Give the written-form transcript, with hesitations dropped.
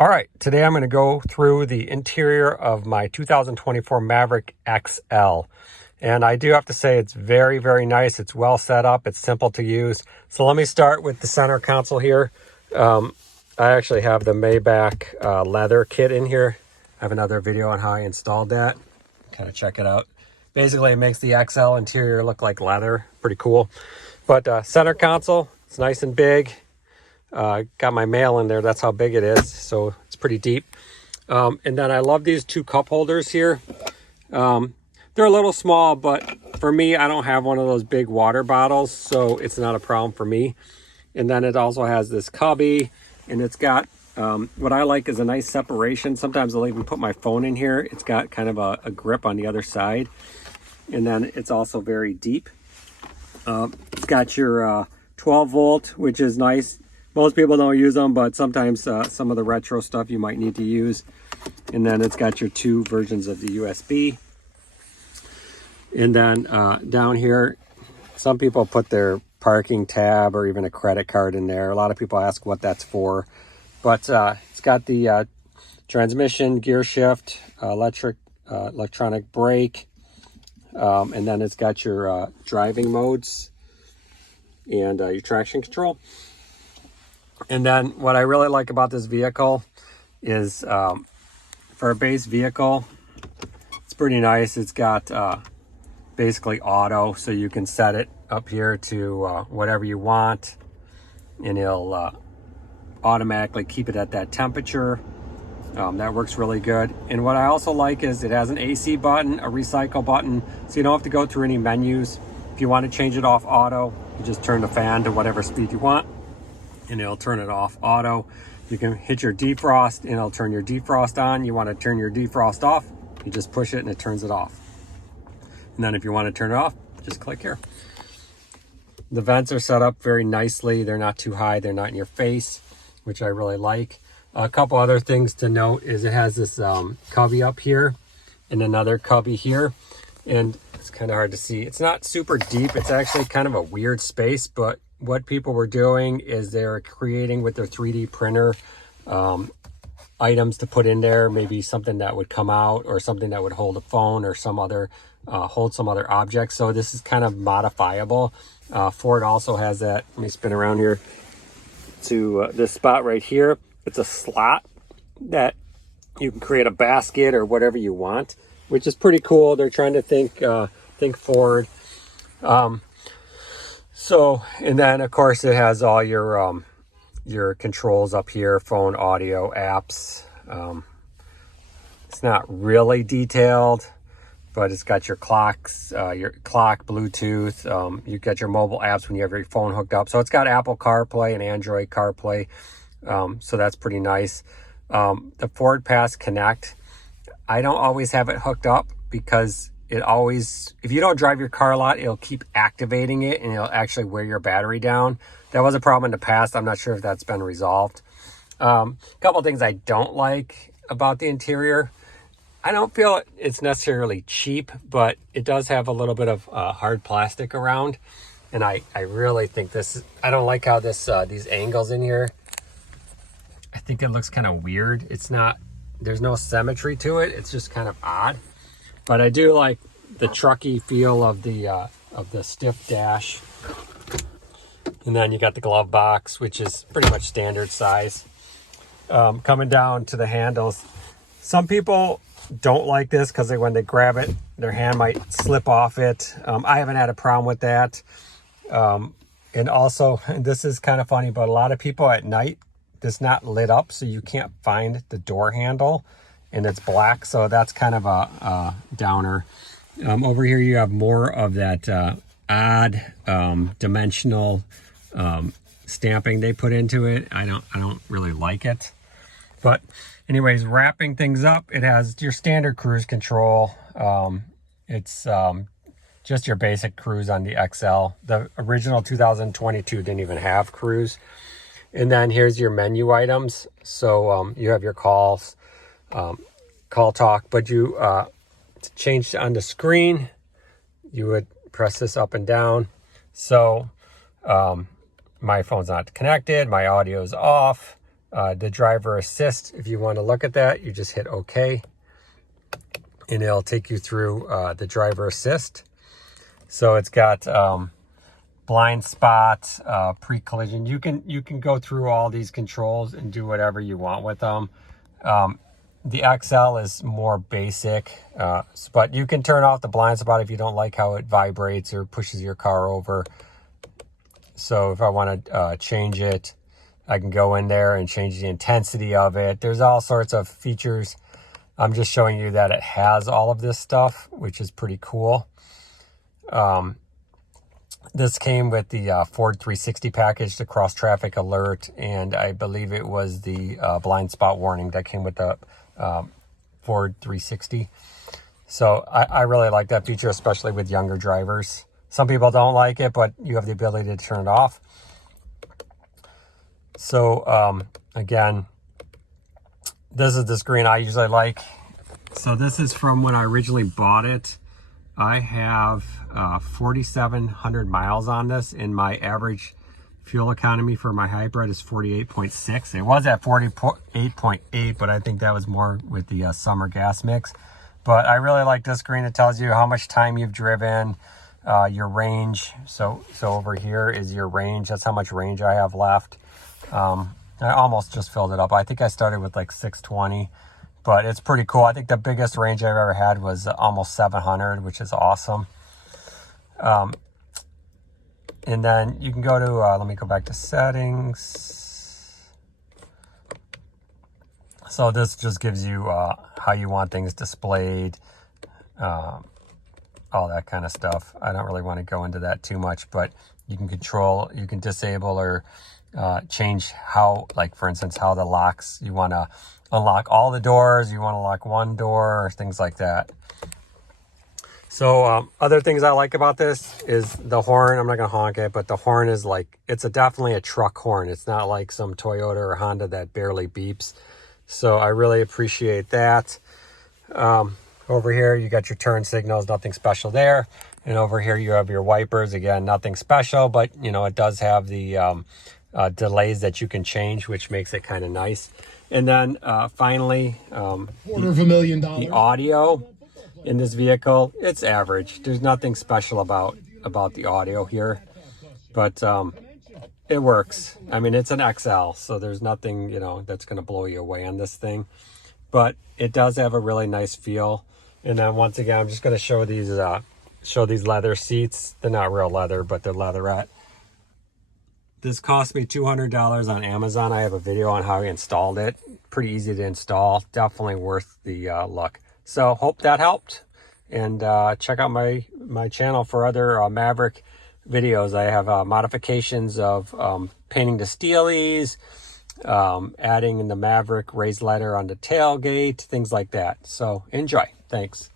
All right, today I'm going to go through the interior of my 2024 Maverick XL. And I do have to say it's very, very nice. It's well set up. It's simple to use. So let me start with the center console here. I actually have the Maybach leather kit in here. I have another video on how I installed that. Kind of check it out. Basically, it makes the XL interior look like leather. Pretty cool. But center console, it's nice and big. Got my mail in there. That's how big it is. So it's pretty deep. And then I love these two cup holders here. They're a little small, but for me, I don't have one of those big water bottles, so it's not a problem for me. And then it also has this cubby, and it's got, what I like is a nice separation. Sometimes I'll even put my phone in here. It's got kind of a grip on the other side. And then it's also very deep. It's got your 12 volt, which is nice. Most people don't use them, but sometimes some of the retro stuff you might need to use. And then it's got your two versions of the USB. And then down here, some people put their parking tab or even a credit card in there. A lot of people ask what that's for. But it's got the transmission, gear shift, electronic brake. And then it's got your driving modes and your traction control. And then what I really like about this vehicle is for a base vehicle, it's pretty nice. It's got basically auto, so you can set it up here to whatever you want, and it'll automatically keep it at that temperature. That works really good. And what I also like is it has an AC button, a recycle button, so you don't have to go through any menus. If you want to change it off auto, you just turn the fan to whatever speed you want, and it'll turn it off auto. You can hit your defrost and it'll turn your defrost on. You want to turn your defrost off, you just push it and it turns it off. And then if you want to turn it off, just click here. The vents are set up very nicely. They're not too high, they're not in your face, which I really like. A couple other things to note is it has this cubby up here and another cubby here. And it's kind of hard to see. It's not super deep. It's actually kind of a weird space, but what people were doing is they're creating with their 3D printer items to put in there, maybe something that would come out or something that would hold a phone or some other hold some other object. So this is kind of modifiable. Ford also has that. Let me spin around here to this spot right here. It's a slot that you can create a basket or whatever you want, which is pretty cool. They're trying to think forward. So, and then of course it has all your controls up here, phone, audio, apps. It's not really detailed, but it's got your clocks, your clock, Bluetooth. You got your mobile apps when you have your phone hooked up. So it's got Apple CarPlay and Android CarPlay. So that's pretty nice. The Ford Pass Connect, I don't always have it hooked up because it always, if you don't drive your car a lot, it'll keep activating it and it'll actually wear your battery down. That was a problem in the past. I'm not sure if that's been resolved. A couple things I don't like about the interior. I don't feel it's necessarily cheap, but it does have a little bit of hard plastic around. And I really think this, I don't like how this these angles in here. I think it looks kind of weird. It's not, there's no symmetry to it. It's just kind of odd. But I do like the trucky feel of the stiff dash. And then you got the glove box, which is pretty much standard size. Coming down to the handles. Some people don't like this because when they grab it, their hand might slip off it. I haven't had a problem with that. And also, this is kind of funny, but a lot of people at night, it's not lit up, so you can't find the door handle. And it's black, so that's kind of a downer. Over here you have more of that odd dimensional stamping they put into it. I don't really like it. But anyways, wrapping things up, it has your standard cruise control. It's just your basic cruise on the XL. The original 2022 didn't even have cruise. And then here's your menu items. So you have your calls, call talk, but you to change on the screen, you would press this up and down. So my phone's not connected, my audio is off, the driver assist. If you want to look at that, you just hit OK, and it'll take you through the driver assist. So it's got blind spot, pre-collision. You can go through all these controls and do whatever you want with them. The XL is more basic, but you can turn off the blind spot if you don't like how it vibrates or pushes your car over. So if I want to change it, I can go in there and change the intensity of it. There's all sorts of features. I'm just showing you that it has all of this stuff, which is pretty cool. This came with the Ford 360 package, the cross traffic alert, and I believe it was the blind spot warning that came with the Ford 360. So I really like that feature, especially with younger drivers. Some people don't like it, but you have the ability to turn it off. So again, this is the screen I usually like. So this is from when I originally bought it. I have 4,700 miles on this, and my average fuel economy for my hybrid is 48.6. It was at 48.8, but I think that was more with the summer gas mix. But I really like this screen. It tells you how much time you've driven, your range. So over here is your range. That's how much range I have left. I almost just filled it up. I think I started with like 620. But it's pretty cool. I think the biggest range I've ever had was almost 700, which is awesome. And then you can go to, let me go back to settings. So this just gives you how you want things displayed, all that kind of stuff. I don't really want to go into that too much, but you can control, you can disable or change how, like for instance, how the locks, you want to unlock all the doors, you want to lock one door, or things like that. So other things I like about this is the horn. I'm not going to honk it, but the horn is like, it's definitely a truck horn. It's not like some Toyota or Honda that barely beeps. So I really appreciate that. Over here, you got your turn signals, nothing special there. And over here, you have your wipers. Again, nothing special, but you know, it does have the delays that you can change, which makes it kind of nice. And then finally, $250,000. The audio in this vehicle, it's average. There's nothing special about the audio here, but it works. I mean, it's an XL, so there's nothing, you know, that's going to blow you away on this thing. But it does have a really nice feel. And then once again, I'm just going to show these leather seats. They're not real leather, but they're leatherette. This cost me $200 on Amazon. I have a video on how I installed it. Pretty easy to install. Definitely worth the look. So hope that helped. And check out my channel for other Maverick videos. I have modifications of painting the steelies, adding in the Maverick raised letter on the tailgate, things like that. So enjoy. Thanks.